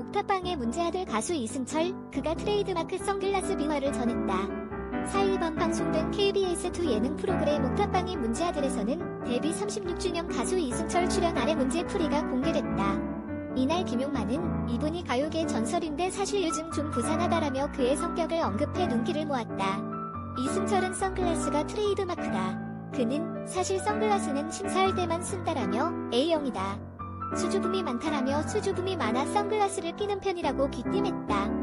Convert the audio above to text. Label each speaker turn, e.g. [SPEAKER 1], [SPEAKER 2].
[SPEAKER 1] 옥탑방의 문제 아들 가수 이승철, 그가 트레이드마크 선글라스 비화를 전했다. 4일밤 방송된 KBS2 예능 프로그램 옥탑방의 문제 아들에서는 데뷔 36주년 가수 이승철 출연 아래 문제 풀이가 공개됐다. 이날 김용만은 이분이 가요계 전설인데 사실 요즘 좀 부산하다라며 그의 성격을 언급해 눈길을 모았다. 이승철은 선글라스가 트레이드마크다. 그는 사실 선글라스는 심사할 때만 쓴다라며 A형이다. 수줍음이 많다라며 수줍음이 많아 선글라스를 끼는 편이라고 기띔했다.